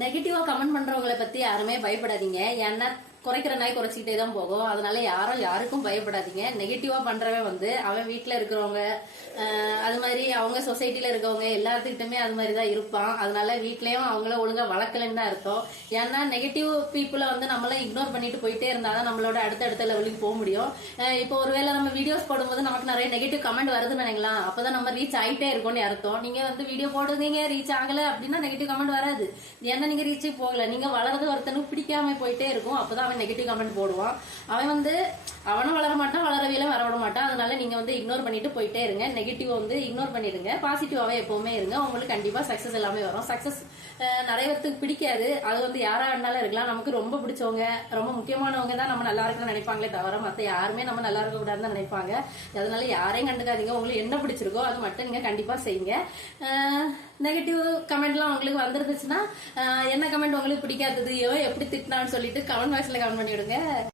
நெகட்டிவா கமெண்ட் பண்றவங்களை பத்தி யாருமே பயப்படாதீங்க. ஏன்னா குறைக்கிற நாய் குறைச்சிக்கிட்டே தான் போகும். அதனால யாருக்கும் பயப்படாதீங்க. நெகட்டிவா பண்றவன் அவன் வீட்டுல இருக்கிறவங்க அது மாதிரி அவங்க சொசைட்டில இருக்கவங்க எல்லாத்துக்கிட்டுமே அது மாதிரிதான் இருப்பான். அதனால வீட்லயும் அவங்கள ஒழுங்கா வளர்க்கலன்னு தான் அர்த்தம். ஏன்னா நெகட்டிவ் பீப்புளை நம்மள இக்னோர் பண்ணிட்டு போயிட்டே இருந்தாதான் நம்மளோட அடுத்த லெவலுக்கு போக முடியும். இப்போ ஒருவேளை நம்ம வீடியோஸ் போடும்போது நமக்கு நிறைய நெகட்டிவ் கமெண்ட் வருதுன்னு நினைக்கலாம். அப்பதான் நம்ம ரீச் ஆயிட்டே இருக்கோம்னு அர்த்தம். நீங்க வீடியோ போடுறீங்க ரீச் ஆகல அப்படின்னா நெகட்டிவ் கமெண்ட் வராது. ஏன்னா நீங்க ரீச் போகல. நீங்க வளர்றது ஒருத்தனுக்கு பிடிக்காம போயிட்டே இருக்கும். அப்பதான் அவன் நெகட்டிவ் கமெண்ட் போடுவான். அவன் அவனும் வளர மாட்டான், வளரவியல வரவிட மாட்டான். அதனால நீங்க இக்னோர் பண்ணிட்டு போயிட்டே இருங்க. நெகட்டிவ் இக்னோர் பண்ணிடுங்க. பாசிட்டிவாவே எப்பவுமே இருங்க. உங்களுக்கு கண்டிப்பா சக்சஸ் எல்லாமே வரும். சக்சஸ் நிறைய பேருக்கு பிடிக்காது. அது யாரா இருந்தாலும் இருக்கலாம். நமக்கு ரொம்ப பிடிச்சவங்க, ரொம்ப முக்கியமானவங்க தான் நம்ம நல்லா இருக்கணும்னு நினைப்பாங்களே தவிர மத்த யாருமே நம்ம நல்லா இருக்க கூடாதுன்னு நினைப்பாங்க. அதனால யாரையும் கண்டுக்காதீங்க. உங்களுக்கு என்ன பிடிச்சிருக்கோ அது மட்டும் நீங்க கண்டிப்பா செய்யுங்க. நெகட்டிவ் கமெண்ட்லாம் உங்களுக்கு வந்துருந்துச்சுன்னா என்ன கமெண்ட் உங்களுக்கு பிடிக்காதது எப்படி திட்டினான்னு சொல்லிட்டு கமெண்ட் பாக்ஸ்ல கமெண்ட் பண்ணிவிடுங்க.